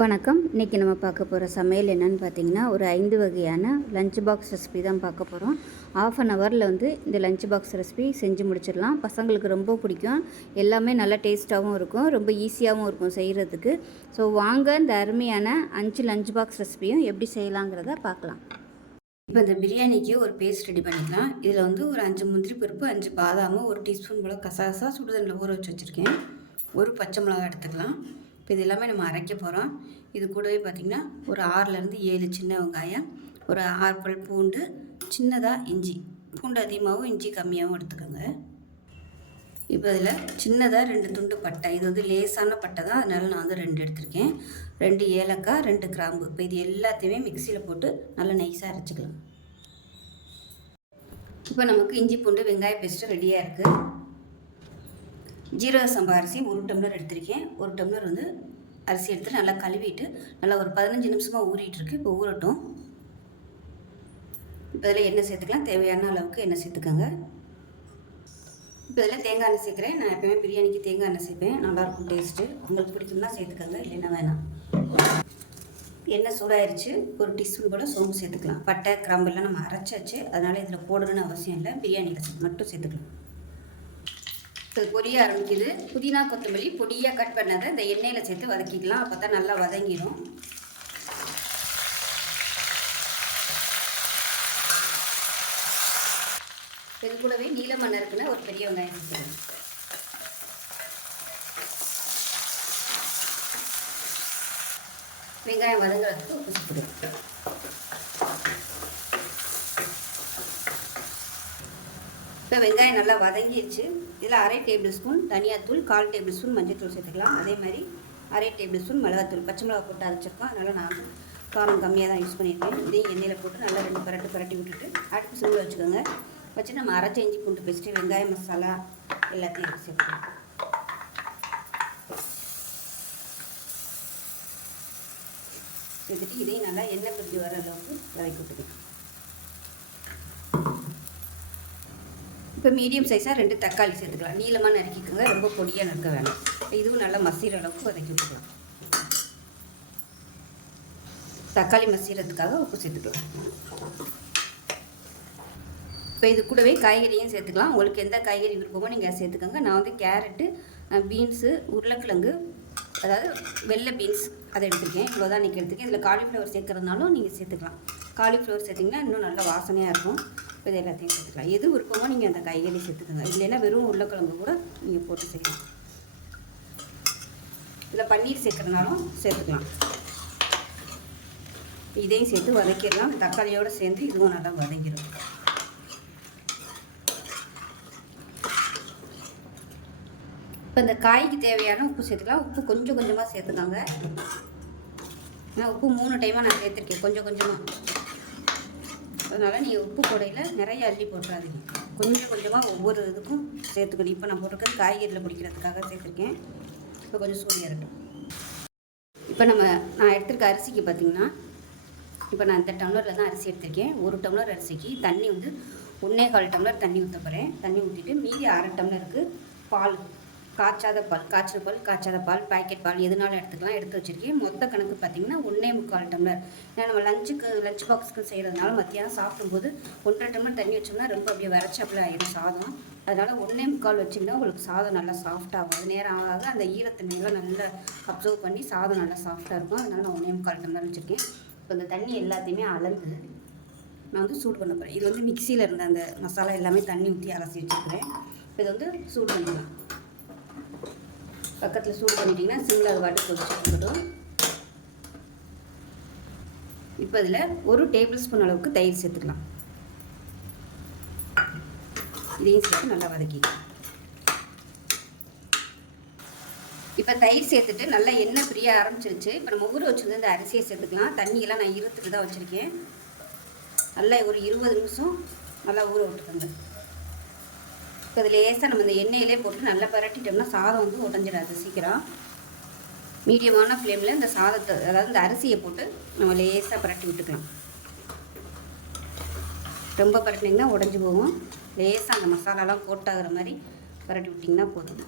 வணக்கம். இன்றைக்கி நம்ம பார்க்க போகிற சமையல் என்னன்னு பார்த்தீங்கன்னா ஒரு ஐந்து வகையான லஞ்ச் பாக்ஸ் ரெசிபி தான் பார்க்க போகிறோம் ஆஃப் அன் ஹவரில் வந்து இந்த லஞ்ச் பாக்ஸ் ரெசிபி செஞ்சு முடிச்சிடலாம். பசங்களுக்கு ரொம்ப பிடிக்கும். எல்லாமே நல்லா டேஸ்ட்டாகவும் இருக்கும். ரொம்ப ஈஸியாகவும் இருக்கும் செய்கிறதுக்கு ஸோ வாங்க இந்த அருமையான அஞ்சு லஞ்ச் பாக்ஸ் ரெசிபியும் எப்படி செய்யலாங்கிறத பார்க்கலாம். இப்போ இந்த பிரியாணிக்கு ஒரு பேஸ்ட் ரெடி பண்ணிக்கலாம். இதில் வந்து ஒரு அஞ்சு முந்திரி பருப்பு அஞ்சு பாதாமும் ஒரு டீஸ்பூன் போல் கசாசா சுடுதண்ணில் ஊற வச்சு வச்சுருக்கேன். ஒரு பச்சை மிளகா எடுத்துக்கலாம். இப்போ இது எல்லாமே நம்ம அரைக்க போகிறோம் இது கூடவே பார்த்திங்கன்னா ஒரு ஆறுலேருந்து ஏழு சின்ன வெங்காயம் ஒரு ஆறு பல் பூண்டு சின்னதாக இஞ்சி. பூண்டு அதிகமாகவும் இஞ்சி கம்மியாகவும் எடுத்துக்கோங்க. இப்போ இதில் சின்னதாக ரெண்டு துண்டு பட்டை. இது வந்து லேசான பட்டை தான். அதனால நான் வந்து ரெண்டு எடுத்திருக்கேன். ரெண்டு ஏலக்காய் ரெண்டு கிராம்பு. இப்போ இது எல்லாத்தையுமே மிக்சியில் போட்டு நல்லா நைஸாக அரைச்சிக்கலாம். இப்போ நமக்கு இஞ்சி பூண்டு வெங்காய பேஸ்ட்டு ரெடியாக இருக்குது ஜீரக சம்பா அரிசி ஒரு டம்ளர் எடுத்திருக்கேன். ஒரு டம்ளர் வந்து அரிசி எடுத்து நல்லா கழுவிட்டு நல்லா ஒரு பதினஞ்சு நிமிஷமாக ஊறிட்டுருக்கு. இப்போ ஊறட்டும். இப்போ இதில் எண்ணெய் சேர்த்துக்கலாம். தேவையான அளவுக்கு எண்ணெய் சேர்த்துக்கோங்க. இப்போ இதில் தேங்காய் எண்ணெய் சேர்க்குறேன். நான் எப்பயுமே பிரியாணிக்கு தேங்காய் எண்ணெய் சேர்ப்பேன். நல்லாயிருக்கும் டேஸ்ட்டு. உங்களுக்கு பிடிக்கும்னா சேர்த்துக்கோங்க. இல்லைன்னா வேணாம். எண்ணெய் சூடாயிருச்சு. ஒரு டீஸ்பூன் போல் சோம்பு சேர்த்துக்கலாம். பட்டை கிராம்பெல்லாம் நம்ம அரைச்சாச்சு. அதனால் இதில் போடணும்னு அவசியம் இல்லை. பிரியாணியில் மட்டும் சேர்த்துக்கலாம். இப்போ பொரிய ஆரம்பிக்குது புதினா கொத்தமல்லி பொடியாக கட் பண்ணதை இந்த எண்ணெயில் சேர்த்து வதக்கிக்கலாம். அப்போ தான் நல்லா வதங்கிடும். இது கூடவே நீலமண்ண இருக்குன்னு ஒரு பெரிய வெங்காயம் சேர்த்துக்கலாம் வெங்காயம் வதங்குறதுக்கு உப்பு சுப்பிடுவோம் இப்போ வெங்காயம் நல்லா வதங்கிடுச்சு. இதில் அரை டேபிள் ஸ்பூன் தனியாத்தூள் கால் டேபிள் ஸ்பூன் மஞ்சள்தூள் சேர்த்துக்கலாம். அதே மாதிரி அரை டேபிள் ஸ்பூன் மிளகாத்தூள் பச்சை மிளகா போட்டு அரைச்சிருக்கோம். அதனால் நான் காரம் கம்மியாக தான் யூஸ் பண்ணியிருக்கேன். இதையும் எண்ணெயில் போட்டு நல்லா ரெண்டு பரட்டு பரட்டி விட்டுட்டு அடுப்பு சிம்மில் வச்சுக்கோங்க. வச்சு நம்ம அரைச்ச இஞ்சி பூண்டு பேஸ்ட்டு வெங்காயம் மசாலா எல்லாத்தையும் சேர்த்துக்கலாம். சேர்த்துட்டு இதையும் நல்லா எண்ணெய் பிரிஞ்சு வர அளவுக்கு வதக்கி விட்டுக்கலாம். இப்போ மீடியம் சைஸாக ரெண்டு தக்காளி சேர்த்துக்கலாம். நீளமாக நறுக்கிக்கோங்க. ரொம்ப பொடியாக நறுக்க வேணாம். இதுவும் நல்லா மசிகிற அளவுக்கு வதக்கி விட்டுக்கலாம். தக்காளி மசிகிறதுக்காக உப்பு சேர்த்துக்கலாம். இப்போ இது கூடவே காய்கறியும் சேர்த்துக்கலாம். உங்களுக்கு எந்த காய்கறி விருப்பமோ நீங்கள் சேர்த்துக்கோங்க. நான் வந்து கேரட்டு பீன்ஸு உருளைக்கிழங்கு அதாவது வெள்ளை பீன்ஸ் அதை எடுத்துருக்கேன். இவ்வளோ தான் இன்றைக்கி எடுத்துக்கேன் இதில் காலிஃப்ளவர் சேர்க்குறதுனாலும் நீங்கள் சேர்த்துக்கலாம். காலிஃப்ளவர் சேர்த்திங்கன்னா இன்னும் நல்லா வாசனையாக இருக்கும். இப்போ இது எல்லாத்தையும் சேர்த்துக்கலாம். எது விருப்பமோ நீங்கள் அந்த காய்கறி சேர்த்துக்கோங்க. இல்லைன்னா வெறும் உருளைக்கிழங்கு கூட நீங்கள் போட்டு செய்யலாம். இதில் பன்னீர் சேர்க்குறதுனாலும் சேர்த்துக்கலாம். இதையும் சேர்த்து வதக்கிடலாம். தக்காளியோடு சேர்ந்து இதுவும் நல்லா வதங்கிடும். இப்போ இந்த காய்க்கு தேவையான உப்பு சேர்த்துக்கலாம். உப்பு கொஞ்சம் கொஞ்சமாக சேர்த்துக்காங்க. ஏன்னா உப்பு மூணு டைமாக நான் சேர்த்துருக்கேன். கொஞ்சம் கொஞ்சமாக அதனால் நீங்கள் உப்பு கூடையில் நிறைய அள்ளி போட்டுறாதீங்க கொஞ்சம் கொஞ்சமாக ஒவ்வொரு இதுக்கும் சேர்த்துக்கணும். இப்போ நான் போட்டிருக்கிறது காய்கறியில் பிடிக்கிறதுக்காக சேர்த்துருக்கேன். இப்போ கொஞ்சம் சூடியாக இருக்கட்டும் இப்போ நம்ம நான் எடுத்திருக்க அரிசிக்கு பார்த்திங்கன்னா இப்போ நான் இந்த டம்ளரில் தான் அரிசி எடுத்திருக்கேன். ஒரு டம்ளர் அரிசிக்கு தண்ணி வந்து ஒன்றே கால் டம்ளர் தண்ணி ஊற்ற போகிறேன் தண்ணி ஊற்றிட்டு மீதி அரை டம்ளருக்கு பால் காய்ச்சாத பால் காய்ச்சத பால் காய்ச்சாத பால் பாக்கெட் பால் எதுனாலும் எடுத்துக்கலாம். எடுத்து வச்சுருக்கேன். மொத்த கணக்கு பார்த்திங்கன்னா ஒன்றே முக்கால் டம்ளர். ஏன்னா நம்ம லஞ்சுக்கு லஞ்ச் பாக்ஸுக்கு செய்கிறதுனால மத்தியானம் சாப்பிடும்போது ஒன்றரை டம்ளர் தண்ணி வச்சோம்னா ரொம்ப அப்படியே வறட்சாப்பில் ஆகிடும் சாதம். அதனால் ஒன்றே முக்கால் வச்சிங்கன்னா உங்களுக்கு சாதம் நல்லா சாஃப்டாகும் அது நேரம் ஆகாத. அந்த ஈரத்தண்ணியெல்லாம் நல்லா அப்சர்வ் பண்ணி சாதம் நல்லா சாஃப்டாக இருக்கும். அதனால் நான் ஒன்றே முக்கால் டம்ளர் வச்சுருக்கேன். இப்போ அந்த தண்ணி எல்லாத்தையுமே அளந்து நான் வந்து சூடு பண்ண போகிறேன் இது வந்து மிக்சியில் இருந்த அந்த மசாலா எல்லாமே தண்ணி ஊற்றி அலசி வச்சுருக்கிறேன். இப்போ இது வந்து சூடு பண்ணிக்கலாம். பக்கத்தில் சூடு பண்ணிட்டீங்கன்னா சிம்மில் அது வாட்டு இப்போ இதில் ஒரு டேபிள் ஸ்பூன் அளவுக்கு தயிர் சேர்த்துக்கலாம். இதையும் சேர்த்து நல்லா வதக்கிக்கலாம். இப்போ தயிர் சேர்த்துட்டு நல்லா எண்ணெய் ஃப்ரீயாக ஆரம்பிச்சிருச்சு. இப்போ நம்ம ஊற வச்சுருந்து இந்த அரிசியை சேர்த்துக்கலாம். தண்ணியெல்லாம் நான் இருத்துட்டு தான் வச்சுருக்கேன். நல்லா ஒரு இருபது நிமிஷம் நல்லா ஊற விட்டுக்கோங்க. இப்போ இது லேசாக நம்ம இந்த எண்ணெயிலே போட்டு நல்லா பரட்டிட்டோம்னா சாதம் வந்து உடஞ்சிடாது சீக்கிரம். மீடியமான ஃப்ளேமில் இந்த சாதத்தை அதாவது இந்த அரிசியை போட்டு நம்ம லேசாக பரட்டி விட்டுக்கலாம். ரொம்ப பரட்டினீங்கன்னா உடஞ்சி போகும். லேசாக அந்த மசாலாலாம் போட்டாகிற மாதிரி பரட்டி விட்டிங்கன்னா போதும்.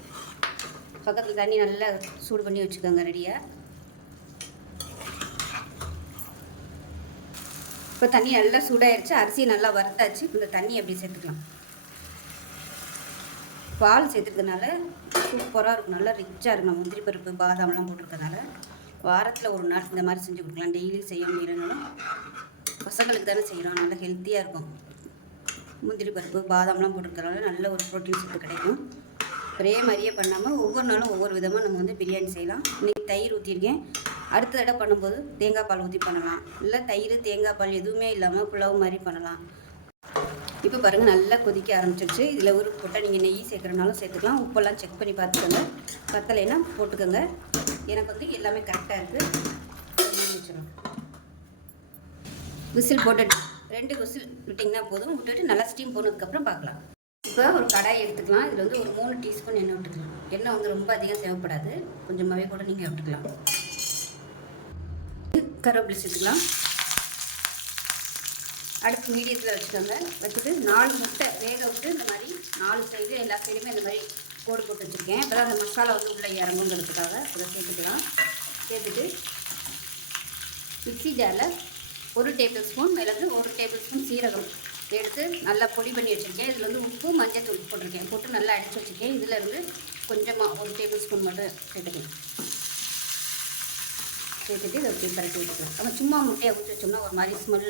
பக்கத்தில் தண்ணி நல்லா சூடு பண்ணி வச்சுக்கோங்க ரெடியாக இப்போ தண்ணி நல்லா சூடாயிருச்சு அரிசி நல்லா வறுத்தாச்சு. இந்த தண்ணி அப்படி சேர்த்துக்கலாம். பால் சேர்த்துக்கிறதுனால சூப்பராக இருக்கும். நல்லா ரிச்சாக இருக்கும். முந்திரி பருப்பு பாதாம்லாம் போட்டிருக்கனால வாரத்தில் ஒரு நாள் இந்த மாதிரி செஞ்சு கொடுக்கலாம். டெய்லி செய்ய முடியலனாலும் பசங்களுக்கு தானே செய்கிறோம் நல்லா ஹெல்த்தியாக இருக்கும். முந்திரி பருப்பு பாதாம்லாம் போட்டிருக்கனால நல்ல ஒரு ப்ரோட்டீன் சத்து கிடைக்கும். ஒரே மாதிரியே பண்ணாமல் ஒவ்வொரு நாளும் ஒவ்வொரு விதமாக நம்ம வந்து பிரியாணி செய்யலாம். இன்றைக்கி தயிர் ஊற்றிருக்கேன் அடுத்த தடவை பண்ணும்போது தேங்காய் பால் ஊற்றி பண்ணலாம். இல்லை தயிர் தேங்காய் பால் எதுவுமே இல்லாமல் புலவு மாதிரி பண்ணலாம். இப்போ பாருங்கள் நல்லா கொதிக்க ஆரம்பிச்சிருச்சு. இதில் ஒரு போட்டால் நீங்கள் நெய் சேர்க்குறனாலும் சேர்த்துக்கலாம். உப்பெல்லாம் செக் பண்ணி பார்த்துக்கோங்க. பத்தலைன்னா போட்டுக்கோங்க. எனக்கு வந்து எல்லாமே கரெக்டாக இருக்குது விசில் போட்டு ரெண்டு விசில் விட்டிங்கன்னா போதும். விட்டுட்டு நல்லா ஸ்டீம் போனதுக்கப்புறம் பார்க்கலாம். இப்போ ஒரு கடாய் எடுத்துக்கலாம். இதில் வந்து ஒரு மூணு டீஸ்பூன் எண்ணெய் விட்டுக்கலாம். எண்ணெய் வந்து ரொம்ப அதிகம் தேவைப்படாது. கொஞ்சமாகவே கூட நீங்கள் விட்டுக்கலாம். கருவேப்பிலை சேர்த்துக்கலாம். அடுப்பு மீடியத்தில் வச்சுக்கோங்க. வச்சுட்டு நாலு முட்டை வேக விட்டு இந்த மாதிரி நாலு சைடு எல்லா சைடுமே இந்த மாதிரி கோடு போட்டு வச்சுருக்கேன். இப்போ தான் அந்த மசாலா வந்து உள்ளே இறங்குங்கிறதுக்காக இதை சேர்த்துக்கலாம். சேர்த்துட்டு மிக்சி ஜாரில் ஒரு டேபிள் ஸ்பூன் மிளகு ஒரு டேபிள் ஸ்பூன் சீரகம் எடுத்து நல்லா பொடி பண்ணி வச்சுருக்கேன். இதில் வந்து உப்பு மஞ்சள் தூள் போட்டிருக்கேன். போட்டு நல்லா அடித்து வச்சுருக்கேன். இதில் இருந்து கொஞ்சமாக ஒரு டேபிள் ஸ்பூன் மட்டும் எடுத்துக்கேன் சேர்த்துட்டு இதை அப்படியே பரட்டி விட்டுக்கலாம். நம்ம சும்மா முட்டையை ஊற்றி வச்சோம்னா ஒரு மாதிரி ஸ்மெல்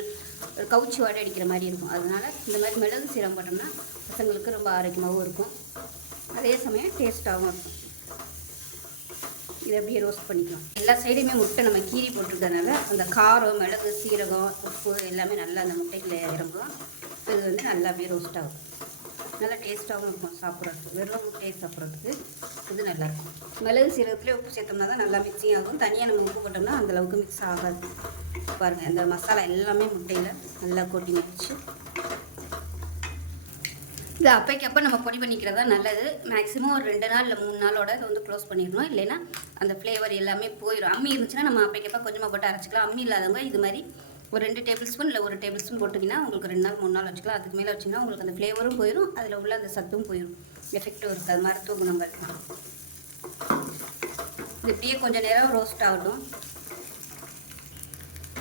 ஒரு கவுச்சி வாடை அடிக்கிற மாதிரி இருக்கும். அதனால இந்த மாதிரி மிளகு சீரகம் போட்டோம்னா பசங்களுக்கு ரொம்ப ஆரோக்கியமாகவும் இருக்கும். அதே சமயம் டேஸ்ட்டாகவும் இருக்கும். இதை அப்படியே ரோஸ்ட் பண்ணிக்கலாம். எல்லா சைடுமே முட்டை நம்ம கீரி போட்டுருக்கறதுனால அந்த காரம் மிளகு சீரகம் உப்பு எல்லாமே நல்லா அந்த முட்டைக்குள்ளே இறங்கும். இது வந்து நல்லா அப்படியே ரோஸ்ட் ஆகும். நல்லா டேஸ்ட்டாகவும் இருக்கும் சாப்பிட்றதுக்கு. வெறும் முட்டையை சாப்பிட்றதுக்கு. இது நல்லாயிருக்கும் மிளகு சீரகத்துலேயே உப்பு சேர்த்தோம்னா தான் நல்லா மிக்சிங் ஆகும். தனியாக நம்ம உப்பு போட்டோம்னா அந்த அளவுக்கு மிக்ஸ் ஆகாது. பாருங்கள் இந்த மசாலா எல்லாமே முட்டையில் நல்லா கொட்டி வச்சு இது அப்பைக்கப்போ நம்ம பொடி பண்ணிக்கிறது தான் நல்லது. மேக்ஸிமம் ஒரு ரெண்டு நாள் இல்லை மூணு நாளோட இதை வந்து க்ளோஸ் பண்ணிடணும். இல்லைன்னா அந்த ஃப்ளேவர் எல்லாமே போயிடும் அம்மி இருந்துச்சுன்னா நம்ம அப்பைக்கப்போ கொஞ்சமாக போட்டு அரைச்சிக்கலாம். அம்மி இல்லாதவங்க இது மாதிரி ஒரு ரெண்டு டேபிள் ஸ்பூன் இல்லை ஒரு டேபிள் ஸ்பூன் போட்டிங்கன்னா உங்களுக்கு ரெண்டு நாள் மூணு நாள் வச்சுக்கலாம். அதுக்கு மேலே வச்சிங்கன்னா உங்களுக்கு அந்த ஃப்ளேவரும் போயிடும் அதில் உள்ள அந்த சத்தும் போயிடும் எஃபெக்டும் இருக்காது. மருத்துவ குணம் இருக்கும். இது இப்படியே கொஞ்சம் நேரம் ரோஸ்ட் ஆகட்டும்.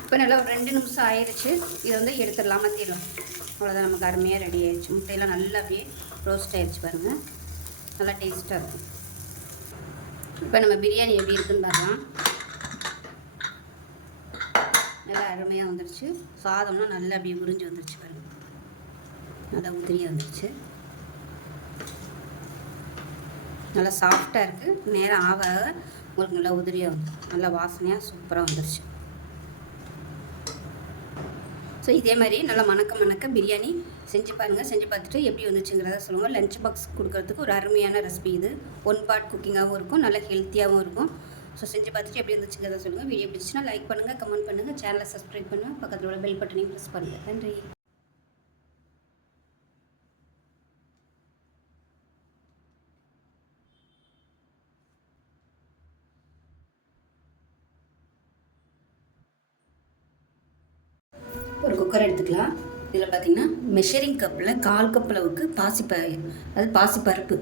இப்போ நல்லா ஒரு ரெண்டு நிமிஷம் ஆயிடுச்சு இதை வந்து எடுத்துடலாம் மாற்றிடும் அவ்வளோதான் நமக்கு அருமையாக ரெடி ஆயிடுச்சு முட்டையெல்லாம் நல்லா அப்படியே ரோஸ்ட் ஆயிடுச்சு பாருங்கள் நல்லா டேஸ்ட்டாக இருக்கும் இப்போ நம்ம பிரியாணி எப்படி இருக்குன்னு பார்க்கலாம். நல்லா அருமையாக வந்துடுச்சு சாதம்லாம் நல்லா அப்படியே உறிஞ்சு வந்துடுச்சு பாருங்கள் நல்லா உதிரியாக வந்துடுச்சு நல்லா சாஃப்டாக இருக்குது நேரம் ஆக ஆக உங்களுக்கு நல்லா உதிரியாக வந்து நல்லா வாசனையாக சூப்பராக வந்துடுச்சு ஸோ இதே மாதிரி நல்லா மணக்க மணக்க பிரியாணி செஞ்சு பாருங்கள் செஞ்சு பார்த்துட்டு எப்படி வந்துச்சுங்கிறத சொல்லுங்கள் லஞ்ச் பாக்ஸ் கொடுக்கறதுக்கு ஒரு அருமையான ரெசிபி இது. ஒன் பார்ட் குக்கிங்காகவும் இருக்கும். நல்லா ஹெல்த்தியாகவும் இருக்கும். ஸோ செஞ்சு பார்த்துட்டு எப்படி இருந்துச்சுங்கிறத சொல்லுங்கள் வீடியோ பிடிச்சுன்னா லைக் பண்ணுங்கள் கமெண்ட் பண்ணுங்கள் சேனலை சப்ஸ்கிரைப் பண்ணுங்கள் பக்கத்தில் உள்ள பெல் பட்டனையும் ப்ரெஸ் பண்ணுங்கள் நன்றி. ஒரு குக்கர் எடுத்துக்கலாம். இதில் பார்த்தீங்கன்னா மெஷரிங் கப்பில் கால் கப் அளவுக்கு பாசிப்ப அது பாசிப்பருப்பு.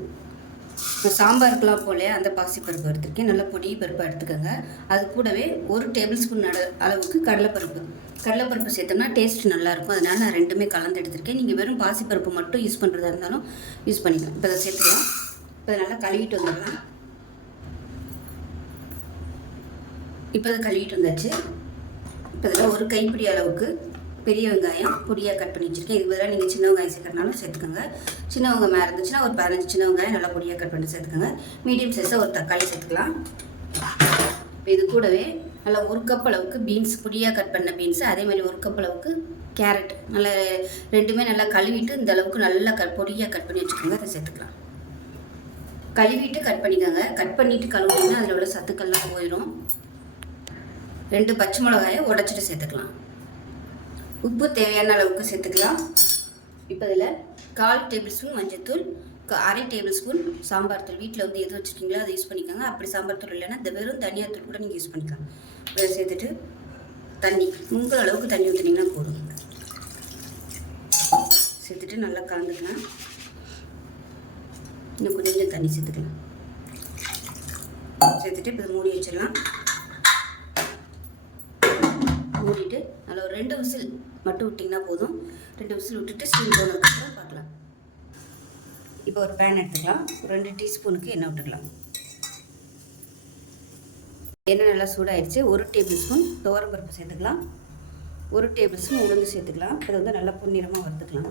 சாம்பாருக்கெலாம் போல அந்த பாசிப்பருப்பு எடுத்துருக்கேன். நல்லா பொடி பருப்பு எடுத்துக்கோங்க. அது கூடவே ஒரு டேபிள் ஸ்பூன் அளவுக்கு கடலைப்பருப்பு. கடலைப்பருப்பு சேர்த்தோம்னா டேஸ்ட் நல்லாயிருக்கும். அதனால் நான் ரெண்டுமே கலந்து எடுத்திருக்கேன். நீங்கள் வெறும் பாசிப்பருப்பு மட்டும் யூஸ் பண்ணுறதா இருந்தாலும் யூஸ் பண்ணிக்கலாம். இப்போ அதை சேர்த்துக்கலாம். இப்போ அதை நல்லா கழுவிட்டு வந்துடலாம். இப்போ அதை கழுவிட்டு வந்தாச்சு. இப்போ இதில் ஒரு கைப்பிடி அளவுக்கு பெரிய வெங்காயம் பொடியாக கட் பண்ணி வச்சுருக்கேன். இது பதிலாக நீங்கள் சின்ன வெங்காயம் சேர்க்கறனாலும் சேர்த்துக்கோங்க. சின்ன வெங்காயம் மேலே இருந்துச்சுன்னா ஒரு பதினஞ்சு சின்ன வெங்காயம் நல்லா பொடியாக கட் பண்ணி சேர்த்துக்கோங்க. மீடியம் சைஸாக ஒரு தக்காளி சேர்த்துக்கலாம். இப்போ இது கூடவே நல்லா ஒரு கப் அளவுக்கு பீன்ஸ் பொடியாக கட் பண்ண பீன்ஸு அதே மாதிரி ஒரு கப் அளவுக்கு கேரட் நல்லா ரெண்டுமே நல்லா கழுவிட்டு இந்த அளவுக்கு நல்லா க பொடியாக கட் பண்ணி வச்சுக்கோங்க. அதை சேர்த்துக்கலாம். கழுவிட்டு கட் பண்ணிக்கோங்க. கட் பண்ணிவிட்டு கழுவுனீங்கன்னா அதில் உள்ள சத்துக்கள்லாம் போயிடும் ரெண்டு பச்சை மிளகாயை உடச்சிட்டு சேர்த்துக்கலாம். உப்பு தேவையான அளவுக்கு சேர்த்துக்கலாம். இப்போ இதில் கால் டேபிள் ஸ்பூன் மஞ்சத்தூள் அரை டேபிள் ஸ்பூன் சாம்பார் தூள். வீட்டில் வந்து எது வச்சுருக்கீங்களோ அதை யூஸ் பண்ணிக்கோங்க. அப்படி சாம்பார் தூள் இல்லைன்னா இந்த வெறும் தனியாக தூள் கூட நீங்கள் யூஸ் பண்ணிக்கலாம். இதை சேர்த்துட்டு தண்ணி உங்கள் அளவுக்கு தண்ணி ஊற்றுனீங்கன்னா போதும். சேர்த்துட்டு நல்லா கலந்துக்கலாம். இன்னும் கொஞ்சம் தண்ணி சேர்த்துக்கலாம். சேர்த்துட்டு இப்போ மூடி வச்சிடலாம். மூடிட்டு ஒரு ரெண்டு விசில் மட்டும் விட்டிங்கன்னா போதும். ரெண்டு விசில் விட்டுட்டு ஸ்டீம் போனதுக்கப்புறம் பார்க்கலாம். இப்போ ஒரு பேன் எடுத்துக்கலாம். ஒரு ரெண்டு டீஸ்பூனுக்கு எண்ணெய் விட்டுக்கலாம். எண்ணெய் நல்லா சூடாயிடுச்சு ஒரு டேபிள் ஸ்பூன் துவரம்பருப்பு சேர்த்துக்கலாம். ஒரு டேபிள் ஸ்பூன் உளுந்து சேர்த்துக்கலாம். அது வந்து நல்லா பொன்னிறமாக வறுத்துக்கலாம்.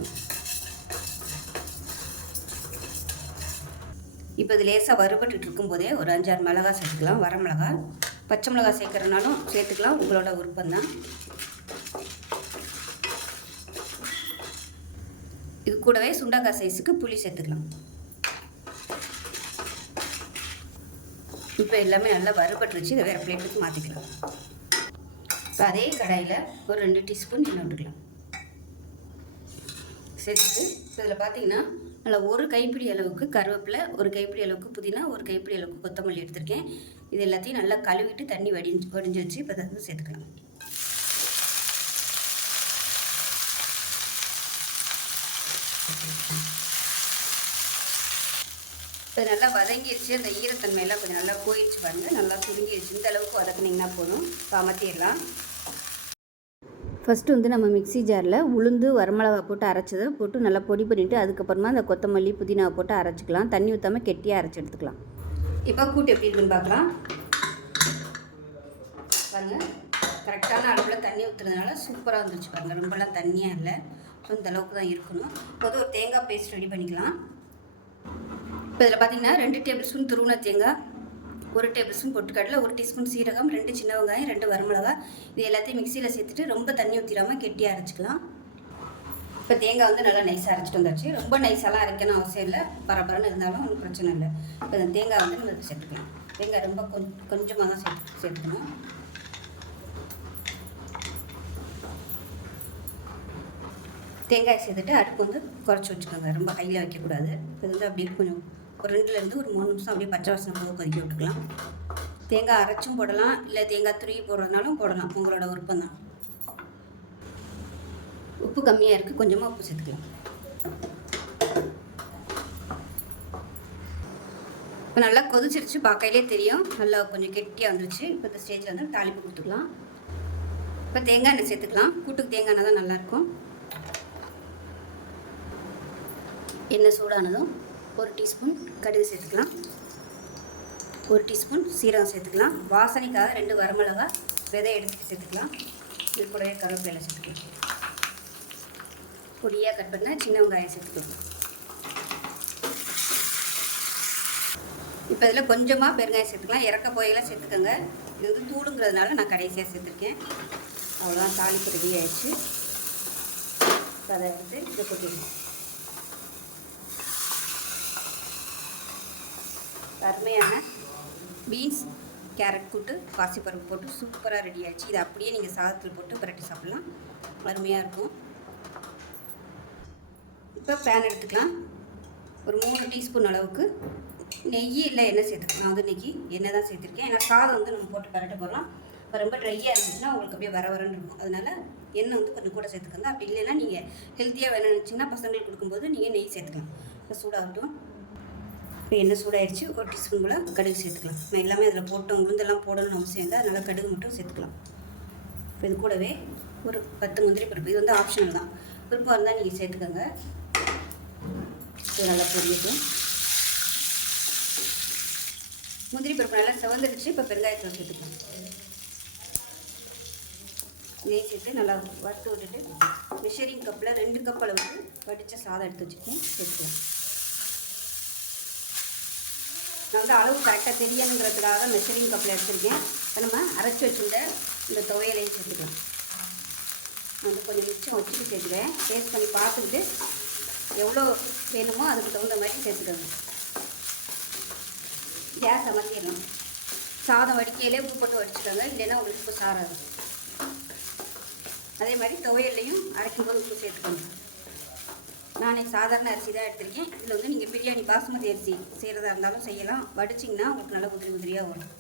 இப்போ இது லேசாக வறுபட்டுட்டு இருக்கும்போதே ஒரு அஞ்சாறு மிளகா சேர்த்துக்கலாம். வர மிளகா பச்சை மிளகா சேர்க்குறனாலும் சேர்த்துக்கலாம். உங்களோட விருப்பம் தான் இது கூடவே சுண்டக்காய் சைஸுக்கு புளி சேர்த்துக்கலாம். இப்போ எல்லாமே நல்லா வறுபட்டுருச்சு. இதை வேறு பிளேட்டுக்கு மாற்றிக்கலாம் இப்போ அதே கடாயில் ஒரு ரெண்டு டீஸ்பூன் எண்ணெய் விட்டுக்கலாம். சேர்த்துட்டு இப்போ இதில் பார்த்தீங்கன்னா நல்லா ஒரு கைப்பிடி அளவுக்கு கருவேப்பிலை ஒரு கைப்பிடி அளவுக்கு புதினா ஒரு கைப்பிடி அளவுக்கு கொத்தமல்லி எடுத்திருக்கேன். இது எல்லாத்தையும் நல்லா கழுவிட்டு தண்ணி வடிஞ்சு வடிஞ்சு வச்சு இப்போ அதை வந்து சேர்த்துக்கலாம். இப்போ நல்லா வதங்கிடுச்சு அந்த ஈரத்தன்மையெல்லாம் கொஞ்சம் நல்லா போயிடுச்சு பாருங்கள் நல்லா சுருங்கிடுச்சு இந்த அளவுக்கு வதக்குனீங்கன்னா போதும். இப்போ அமர்த்திடலாம். ஃபஸ்ட்டு வந்து நம்ம மிக்சி ஜாரில் உளுந்து வரமிளகா போட்டு அரைச்சதை போட்டு நல்லா பொடி பண்ணிவிட்டு அதுக்கப்புறமா அந்த கொத்தமல்லி புதினாவை போட்டு அரைச்சிக்கலாம். தண்ணி ஊற்றாமல் கெட்டியாக அரைச்சி எடுத்துக்கலாம். இப்போ கூட்டு எப்படி இருக்குன்னு பார்க்கலாம். பாருங்கள் கரெக்டான அளவில் தண்ணி ஊற்றுறதுனால சூப்பராக வந்துருச்சு பாருங்கள் ரொம்பலாம் தண்ணியாக இல்லை. ஸோ இந்த அளவுக்கு தான் இருக்கணும். இப்போது ஒரு தேங்காய் பேஸ்ட் ரெடி பண்ணிக்கலாம். இப்போ இதில் பார்த்தீங்கன்னா ரெண்டு டேபிள் ஸ்பூன் துருவன தேங்காய் ஒரு டேபிள் ஸ்பூன் பொட்டுக்கடலை ஒரு டீஸ்பூன் சீரகம் ரெண்டு சின்ன வெங்காயம் ரெண்டு வரமிளகா. இது எல்லாத்தையும் மிக்சியில் சேர்த்துட்டு ரொம்ப தண்ணி ஊற்றிடாமல் கெட்டியாக அரைச்சிக்கலாம். இப்போ தேங்காய் வந்து நல்லா நைஸாக அரைச்சிட்டு வந்தாச்சு. ரொம்ப நைஸாலாம் அரைக்கணும் அவசியம் இல்லை. பரபரன்னு இருந்தாலும் ஒன்றும் பிரச்சனை இல்லை. இப்போ இந்த தேங்காய் வந்து நம்ம சேர்த்துக்கலாம். தேங்காய் ரொம்ப கொஞ்சம் கொஞ்சமாக தான் சேர்த்து சேர்த்துக்கணும். தேங்காய் சேர்த்துட்டு அடுப்பு வந்து குறைச்சி வச்சுக்கோங்க. ரொம்ப ஹையில் வைக்கக்கூடாது. இது வந்து அப்படியே கொஞ்சம் ஒரு ரெண்டுலேருந்து ஒரு மூணு நிமிஷம் அப்படியே பச்சை வாசனை போது கொதிக்க விட்டுக்கலாம். தேங்காய் அரைச்சும் போடலாம். இல்லை தேங்காய் துருவி போடுறதுனாலும் போடலாம். உங்களோட விருப்பம் தான். உப்பு கம்மியாக இருக்குது கொஞ்சமாக உப்பு சேர்த்துக்கலாம். இப்போ நல்லா கொதிச்சிருச்சு. பார்க்கையிலே தெரியும். நல்லா கொஞ்சம் கெட்டியாக வந்துருச்சு. இப்போ இந்த ஸ்டேஜில் வந்து தாளிப்பு கொடுத்துக்கலாம். இப்போ தேங்காய் எண்ணெய் சேர்த்துக்கலாம். கூட்டுக்கு தேங்காய் எண்ணெய் தான் நல்லாயிருக்கும் எண்ணெய் சூடானதும் ஒரு டீஸ்பூன் கடுகு சேர்த்துக்கலாம். ஒரு டீஸ்பூன் சீரகம் சேர்த்துக்கலாம். வாசனைக்காக ரெண்டு வரமிளகா விதை எடுத்து சேர்த்துக்கலாம். இது கூடவே கருவேப்பிலை சேர்த்துக்கலாம். பொடியாக கட் பண்ண சின்ன வெங்காயம் சேர்த்துக்கலாம். இப்போ இதில் கொஞ்சமாக பெருங்காயம் சேர்த்துக்கலாம். இறக்க போயெல்லாம் சேர்த்துக்கோங்க. இது வந்து தூளுங்கிறதுனால நான் கடைசியாக சேர்த்துருக்கேன். அவ்வளோதான் தாளிப்பு ரெடி ஆயிடுச்சு. அதை எடுத்து இதை கொட்டிடுவோம் அருமையான பீன்ஸ் கேரட் கூட்டு பாசிப்பருப்பு போட்டு சூப்பராக ரெடி ஆயிடுச்சு. இதை அப்படியே நீங்கள் சாதத்தில் போட்டு புரட்டி சாப்பிட்லாம். அருமையாக இருக்கும். இப்போ பேன் எடுத்துக்கலாம். ஒரு மூணு டீஸ்பூன் அளவுக்கு நெய் இல்லை எண்ணெய் சேர்த்துக்கலாம். நான் வந்து இன்றைக்கி எண்ணெய் தான் சேர்த்துருக்கேன். ஏன்னா சாதம் வந்து நம்ம போட்டு பரட்ட போகலாம் இப்போ ரொம்ப ட்ரையாக இருந்துச்சுன்னா உங்களுக்கு அப்படியே வர வரன்னு இருக்கும். அதனால் எண்ணெய் வந்து கொஞ்சம் கூட சேர்த்துக்கோங்க. அப்படி இல்லைன்னா நீங்கள் ஹெல்த்தியாக வேணும்னு நினச்சிங்கன்னா பசங்களுக்கு கொடுக்கும்போது நீங்கள் நெய் சேர்த்துக்கலாம். இப்போ சூடாகட்டும். இப்போ எண்ணெய் சூடாயிடுச்சு ஒரு டீஸ்பூன் போல் கடுகு சேர்த்துக்கலாம். நம்ம எல்லாமே அதில் போட்டோம் உளுந்தெல்லாம் போடணும்னு அவசியம் இல்லை. அதனால் கடுகு மட்டும் சேர்த்துக்கலாம். இப்போ இது கூடவே ஒரு பத்து முந்திரி பருப்பு. இது வந்து ஆப்ஷனல் தான். விருப்பம் இருந்தால் நீங்கள் சேர்த்துக்கோங்க. இது நல்லா பொரியட்டும். முந்திரி பருப்பு நல்லா செவந்துடுச்சு. இப்போ பெருங்காயத்தில் சேர்த்துக்கலாம். நெய் சேர்த்து நல்லா வறுத்து விட்டுட்டு மெஷரிங் கப்பில் ரெண்டு கப் அளவுக்கு வடித்த சாதம் எடுத்து வச்சுக்கோங்க சேர்த்துக்கலாம். நான் வந்து அளவு கரெக்டாக தெரியணுங்கிறதுக்காக மெஷரிங் கப்பில் எடுத்திருக்கேன். இப்போ நம்ம அரைச்சி வச்சுருந்த இந்த துவையலையும் சேர்த்துக்கலாம். நான் வந்து கொஞ்சம் மிச்சம் வச்சுட்டு சேர்த்துக்கிறேன். டேஸ்ட் பண்ணி பார்த்துக்கிட்டு எவ்வளோ வேணுமோ அதுக்கு தகுந்த மாதிரி சேர்த்துக்கோங்க. கேஸ் அமர்த்திடணும். சாதம் வடிக்கையிலே உப்பு போட்டு வடிச்சுக்கோங்க. இல்லைன்னா உங்களுக்கு உப்பு சாராது. அதே மாதிரி துவையல்லையும் அரைக்கும் போது உப்பு சேர்த்துக்கணும் நான் சாதாரண அரிசி தான் எடுத்திருக்கேன். இதில் வந்து நீங்கள் பிரியாணி பாஸ்மதி அரிசி செய்கிறதா இருந்தாலும் செய்யலாம். வடிச்சிங்கன்னா உங்களுக்கு நல்லா உதிரி உதிரியாக வரும்.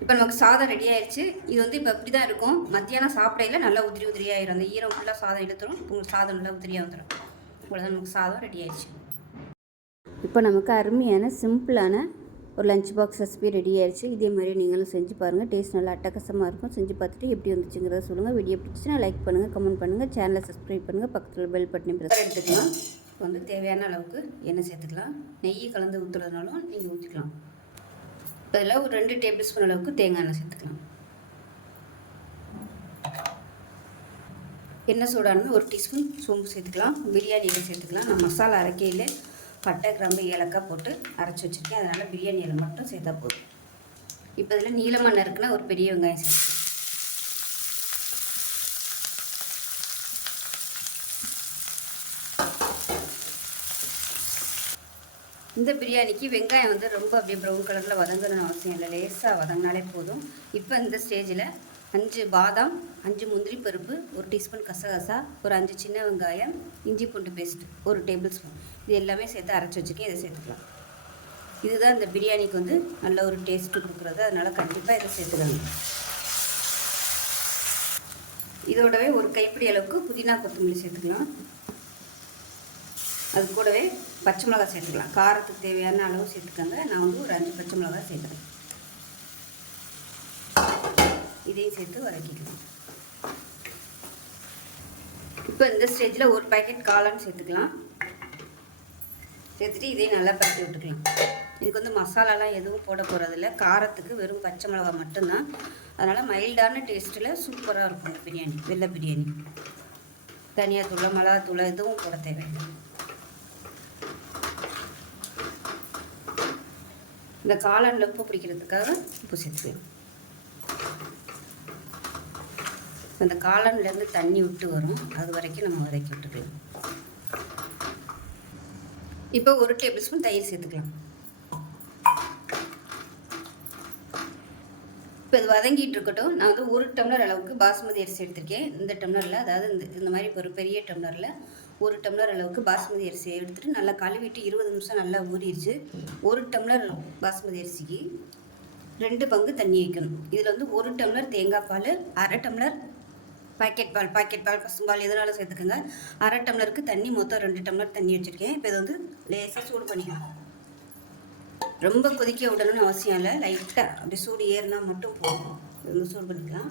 இப்போ நமக்கு சாதம் ரெடி ஆயிடுச்சு இது வந்து இப்போ இப்படி தான் இருக்கும். மத்தியானம் சாப்பிடையில நல்லா உதிரி உதிரியாயிரும் அந்த ஈரம் ஃபுல்லாக சாதம் இழுத்துரும். உங்களுக்கு சாதம் நல்லா உதிரியாக வந்துடும் இவ்வளோதான் நமக்கு சாதம் ரெடி ஆயிடுச்சு இப்போ நமக்கு அருமையான சிம்பிளான ஒரு லஞ்ச் பாக்ஸ் ரெசிபி ரெடி ஆயிடுச்சு இதே மாதிரி நீங்களும் செஞ்சு பாருங்கள் டேஸ்ட் நல்லா அட்டகாசமாக இருக்கும். செஞ்சு பார்த்துட்டு எப்படி வந்துச்சுங்கிறத சொல்லுங்கள் வீடியோ பிடிச்சினா லைக் பண்ணுங்கள் கமெண்ட் பண்ணுங்கள் சேனலை சப்ஸ்கிரைப் பண்ணுங்கள் பக்கத்தில் பெல் பட்டனையும் ப்ரெஸ் எடுத்துக்கலாம். இப்போ வந்து தேவையான அளவுக்கு எண்ணெய் சேர்த்துக்கலாம். நெய் கலந்து ஊற்றுறதுனாலும் நீங்கள் ஊற்றிக்கலாம் இப்போ இதில் ஒரு ரெண்டு டேபிள் ஸ்பூன் அளவுக்கு தேங்காய் எண்ணெய் சேர்த்துக்கலாம். எண்ணெய் சூடானது ஒரு டீஸ்பூன் சோம்பு சேர்த்துக்கலாம். பிரியாணி இலை சேர்த்துக்கலாம். நான் மசாலா அரைக்கையில் பட்டை கிராம்பு ஏலக்காய் போட்டு அரைச்சி வச்சுருக்கேன். அதனால் பிரியாணி இலை மட்டும் சேர்த்தா போதும். இப்போ இதில் நீளமாக நறுக்குனா ஒரு பெரிய வெங்காயம் சேர்த்து இந்த பிரியாணிக்கு வெங்காயம் வந்து ரொம்ப அப்படியே ப்ரௌன் கலரில் வதங்கணும்னு அவசியம் இல்லை. லேசாக வதங்கினாலே போதும். இப்போ இந்த ஸ்டேஜில் அஞ்சு பாதாம் அஞ்சு முந்திரி பருப்பு ஒரு டீஸ்பூன் கசகசா ஒரு அஞ்சு சின்ன வெங்காயம் இஞ்சி பூண்டு பேஸ்ட் ஒரு டேபிள் ஸ்பூன் இது எல்லாமே சேர்த்து அரைச்சி வச்சுருக்கேன் இதை சேர்த்துக்கலாம். இதுதான் இந்த பிரியாணிக்கு வந்து நல்ல ஒரு டேஸ்ட்டு கொடுக்குறது. அதனால் கண்டிப்பாக இதை சேர்த்துக்கோங்க. இதோடவே ஒரு கைப்பிடி அளவுக்கு புதினா கொத்தமல்லி சேர்த்துக்கலாம். அது கூடவே பச்சை மிளகாய் சேர்த்துக்கலாம். காரத்துக்கு தேவையான அளவு சேர்த்துக்கோங்க. நான் வந்து ஒரு அஞ்சு பச்சை மிளகாய் சேர்க்குறேன் இதையும் சேர்த்து வதக்கிக்கலாம். இப்போ இந்த ஸ்டேஜில் ஒரு பேக்கெட் காளான் சேர்த்துக்கலாம். சேர்த்துட்டு இதையும் நல்லா பரட்டி விட்டுக்கலாம். இதுக்கு வந்து மசாலாலாம் எதுவும் போட போகிறதில்ல காரத்துக்கு வெறும் பச்சை மிளகா மட்டும்தான். அதனால் மைல்டான டேஸ்ட்டில் சூப்பராக இருக்கும் இந்த பிரியாணி வெள்ளை பிரியாணி. தனியாத்தூள மிளகா தூள் எதுவும் போட தேவையில்லை. இந்த காளானில் உப்பு பிடிக்கிறதுக்காக உப்பு சேர்த்துக்கலாம். இந்த காளான்லேருந்து தண்ணி விட்டு வரும். அது வரைக்கும் நம்ம வதக்கி விட்டுக்கலாம். இப்போ ஒரு டேபிள் ஸ்பூன் தயிர் சேர்த்துக்கலாம். இப்போ இது வதங்கிட்டு இருக்கட்டும். நான் வந்து ஒரு டம்ளர் அளவுக்கு பாஸ்மதி அரிசி எடுத்திருக்கேன். இந்த டம்ளரில் அதாவது இந்த இந்த மாதிரி ஒரு பெரிய டம்ளரில் ஒரு டம்ளர் அளவுக்கு பாஸ்மதி அரிசியை எடுத்துகிட்டு நல்லா கழுவிட்டு இருபது நிமிஷம் நல்லா ஊறிடுச்சு. ஒரு டம்ளர் பாஸ்மதி அரிசிக்கு ரெண்டு பங்கு தண்ணி வைக்கணும். இதில் வந்து ஒரு டம்ளர் தேங்காய் பால் அரை டம்ளர் பாக்கெட் பால் பாக்கெட் பால் பசும்பால் எதனாலும் சேர்த்துக்கோங்க? அரை டம்ளருக்கு தண்ணி மொத்தம் ரெண்டு டம்ளர் தண்ணி வச்சுருக்கேன். இப்போ இது வந்து லேசாக சூடு பண்ணிக்கலாம் ரொம்ப கொதிக்க விடணும்னு அவசியம் இல்லை. லைட்டாக அப்படி சூடு ஏறினா மட்டும் போதும். சூடு பண்ணிக்கலாம்.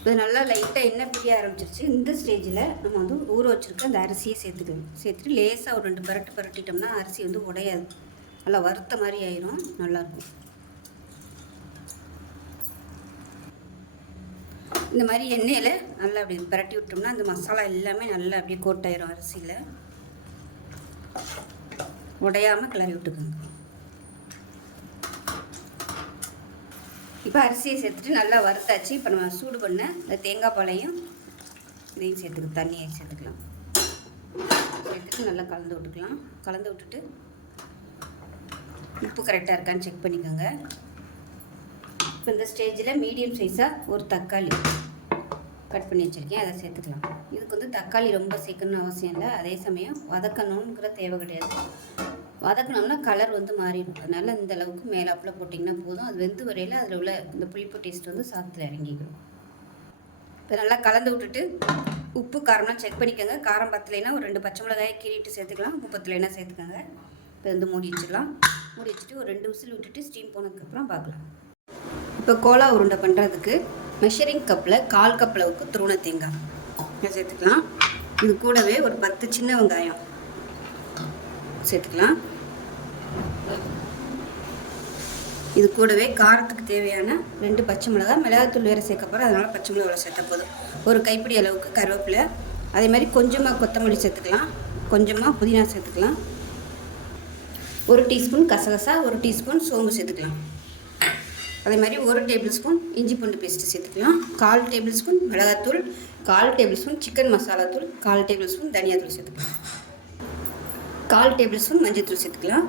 இது நல்லா லைட்டாக எண்ணெய் பிரிய ஆரம்பிச்சிருச்சு? இந்த ஸ்டேஜில் நம்ம வந்து ஊற வச்சுருக்க அந்த அரிசியை சேர்த்துக்கணும். சேர்த்துட்டு லேசாக ஒரு ரெண்டு பரட்டு பரட்டிட்டோம்னா அரிசி வந்து உடையாது. நல்லா வறுத்த மாதிரி ஆயிரும். நல்லாயிருக்கும் இந்த மாதிரி எண்ணெயில் நல்லா அப்படி பரட்டி விட்டோம்னா அந்த மசாலா எல்லாமே நல்லா அப்படியே கோட்டாயிரும் அரிசியில். உடையாமல் கிளறி விட்டுக்கோங்க. இப்போ அரிசியை சேர்த்துட்டு நல்லா வறுத்தாச்சு. இப்போ நம்ம சூடு பண்ண இந்த தேங்காய் பாலையும் இதையும் சேர்த்துக்க தண்ணியை சேர்த்துக்கலாம். சேர்த்துட்டு நல்லா கலந்து விட்டுக்கலாம். கலந்து விட்டுட்டு உப்பு கரெக்டாக இருக்கான்னு செக் பண்ணிக்கோங்க. இப்போ இந்த ஸ்டேஜில் மீடியம் சைஸாக ஒரு தக்காளி. கட் பண்ணி வச்சுருக்கேன் அதை சேர்த்துக்கலாம். இதுக்கு வந்து தக்காளி ரொம்ப சேர்க்கணும்னு அவசியம் இல்லை. அதே சமயம் வதக்கணுங்கிற தேவை கிடையாது. வதக்கணும்னா கலர் வந்து மாறிடும். அதனால் இந்த அளவுக்கு மேலாப்பில் போட்டிங்கன்னா போதும். அது வெந்து வரையில் அதில் உள்ள இந்த புளிப்பு டேஸ்ட் வந்து சாதத்தில் இறங்கிக்கிடும் இப்போ நல்லா கலந்து விட்டுட்டு உப்பு காரம்லாம் செக் பண்ணிக்கோங்க. காரம் பத்தலைன்னா ஒரு ரெண்டு பச்சை மிளகாயை கீறிட்டு சேர்த்துக்கலாம். உப்பு பத்தலைன்னா சேர்த்துக்கோங்க. இப்போ வந்து மூடி வச்சிடலாம். மூடி வச்சுட்டு ஒரு ரெண்டு விசில் விட்டுட்டு ஸ்டீம் போனதுக்கப்புறம் பார்க்கலாம். இப்போ கோலா உருண்டை பண்ணுறதுக்கு மெஷரிங் கப்பில் கால் கப் அளவுக்கு துருண தேங்காய். சேர்த்துக்கலாம். இது கூடவே ஒரு பத்து சின்ன வெங்காயம். சேர்த்துக்கலாம். இது கூடவே காரத்துக்கு தேவையான ரெண்டு பச்சை மிளகாய் மிளகாத்தூள் வேறு சேர்க்க போகிறோம் அதனால் பச்சை மிளகாய் சேர்த்த போதும். ஒரு கைப்பிடி அளவுக்கு கருவேப்பிலை. அதே மாதிரி கொஞ்சமாக கொத்தமல்லி சேர்த்துக்கலாம். கொஞ்சமாக புதினா சேர்த்துக்கலாம். ஒரு டீஸ்பூன் கசகசா ஒரு டீஸ்பூன் சோம்பு சேர்த்துக்கலாம். அதே மாதிரி ஒரு டேபிள் ஸ்பூன் இஞ்சி பூண்டு பேஸ்ட்டு சேர்த்துக்கலாம். கால் டேபிள் ஸ்பூன் மிளகாத்தூள் கால் டேபிள் ஸ்பூன் சிக்கன் மசாலா தூள் கால் டேபிள் ஸ்பூன் தனியாத்தூள் சேர்த்துக்கலாம். கால் டேபிள் ஸ்பூன் மஞ்சத்தூள் சேர்த்துக்கலாம்.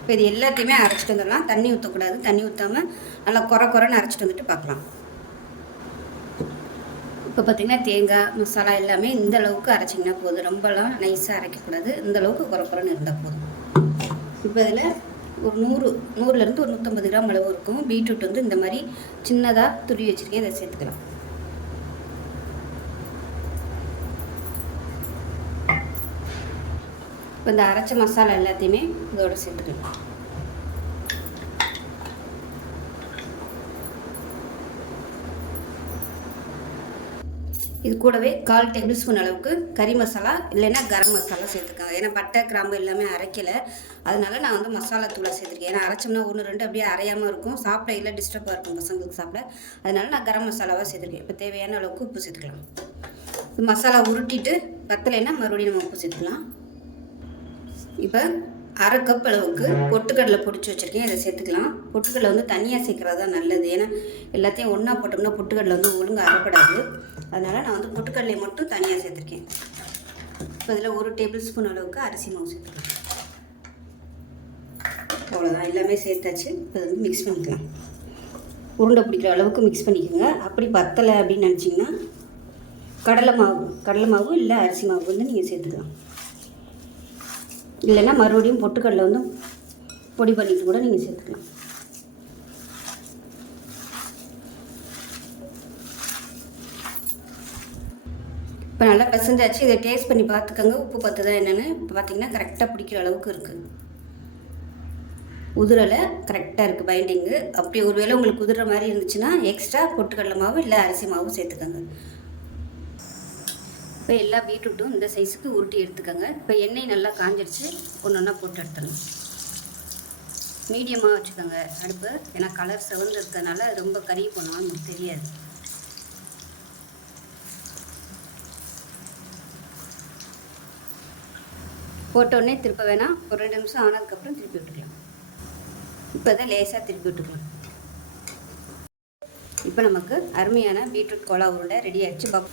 இப்போ இது எல்லாத்தையுமே அரைச்சிட்டு வந்துடலாம். தண்ணி ஊற்றக்கூடாது தண்ணி ஊற்றாமல் நல்லா குறை குறைன்னு அரைச்சிட்டு வந்துட்டு பார்க்கலாம். இப்போ பார்த்திங்கன்னா தேங்காய் மசாலா எல்லாமே இந்த அளவுக்கு அரைச்சிங்கன்னா போதும். ரொம்பலாம் நைஸாக அரைக்கக்கூடாது. இந்த அளவுக்கு குறை குறைன்னு இருந்தால் போதும். இப்போ இதில் ஒரு நூறு நூறுலேருந்து ஒரு நூற்றம்பது கிராம் அளவு இருக்கும். பீட்ரூட் வந்து இந்த மாதிரி சின்னதாக துருவி வச்சுருக்கேன். இதை சேர்த்துக்கலாம். இப்போ இந்த அரைச்ச மசாலா எல்லாத்தையுமே இதோட சேர்த்துக்கலாம். இது கூடவே கால் டேபிள் ஸ்பூன் அளவுக்கு கறி மசாலா இல்லைன்னா கரம் மசாலா சேர்த்துக்கோங்க. ஏன்னா பட்டை கிராம்பு எல்லாமே அரைக்கலை. அதனால நான் வந்து மசாலா தூளை சேர்த்துருக்கேன். ஏன்னா அரைச்சோம்னா ஒன்று ரெண்டு அப்படியே அரையாமல் இருக்கும். சாப்பிட இல்லை டிஸ்டர்பாக இருக்கும் பசங்களுக்கு சாப்பிட. அதனால நான் கரம் மசாலாவாக சேர்த்துருக்கேன். இப்போ தேவையான அளவுக்கு உப்பு சேர்த்துக்கலாம். மசாலா உருட்டிட்டு பத்தலைன்னா மறுபடியும் நம்ம உப்பு சேர்த்துக்கலாம். இப்போ அரை கப் அளவுக்கு பொட்டுக்கடலை பொடிச்சு வச்சுருக்கேன். இதை சேர்த்துக்கலாம். பொட்டுக்கடலை வந்து தனியாக சேர்க்குறது தான் நல்லது. ஏன்னா எல்லாத்தையும் ஒன்றா போட்டோம்னா பொட்டுக்கடலை வந்து ஒழுங்காக அரைப்படாது. அதனால் நான் வந்து பொட்டுக்கடலை மட்டும் தனியாக சேர்த்துருக்கேன். இப்போ இதில் ஒரு டேபிள் ஸ்பூன் அளவுக்கு அரிசி மாவு சேர்த்துருக்கேன் அவ்வளோதான் எல்லாமே சேர்த்தாச்சு. இப்போ வந்து மிக்ஸ் பண்ணிக்கலாம். உருண்டை பிடிக்கிற அளவுக்கு மிக்ஸ் பண்ணிக்கோங்க. அப்படி பத்தலை அப்படின்னு நினச்சிங்கன்னா கடலை மாவு கடலை மாவு இல்லை அரிசி மாவு வந்து நீங்கள் சேர்த்துக்கலாம். இல்லைன்னா மறுபடியும் பொட்டுக்கடலை வந்து பொடி பண்ணிட்டு கூட நீங்கள் சேர்த்துக்கலாம். இப்போ நல்லா பிசைஞ்சாச்சு. இதை டேஸ்ட் பண்ணி பார்த்துக்கோங்க. உப்பு பத்துதா என்னென்னு. இப்போ பார்த்தீங்கன்னா கரெக்டாக பிடிக்கிற அளவுக்கு இருக்குது உதிரலை கரெக்டாக இருக்குது பைண்டிங்கு அப்படி ஒருவேளை உங்களுக்கு உதிர மாதிரி இருந்துச்சுன்னா எக்ஸ்ட்ரா பொட்டுக்கடலை மாவு இல்லை அரிசி மாவு சேர்த்துக்கோங்க. இப்போ எல்லா பீட்ரூட்டும் இந்த சைஸுக்கு உருட்டி எடுத்துக்கோங்க. இப்போ எண்ணெய் நல்லா காஞ்சிடுச்சு ஒன்று ஒன்றா போட்டு எடுத்துடணும். மீடியமாக வச்சுக்கோங்க அடுப்பு. ஏன்னா கலர் செவந்து இருக்கிறதுனால ரொம்ப கறி போனோம் நமக்கு தெரியாது. போட்டோடனே திருப்ப வேணாம். ஒரு ரெண்டு நிமிஷம் ஆனதுக்கப்புறம் திருப்பி விட்டுக்கலாம். இப்போ தான் லேசாக திருப்பி விட்டுக்கலாம். இப்போ நமக்கு அருமையான பீட்ரூட் கோலா உருண்டை ரெடி ஆயிடுச்சு. பப்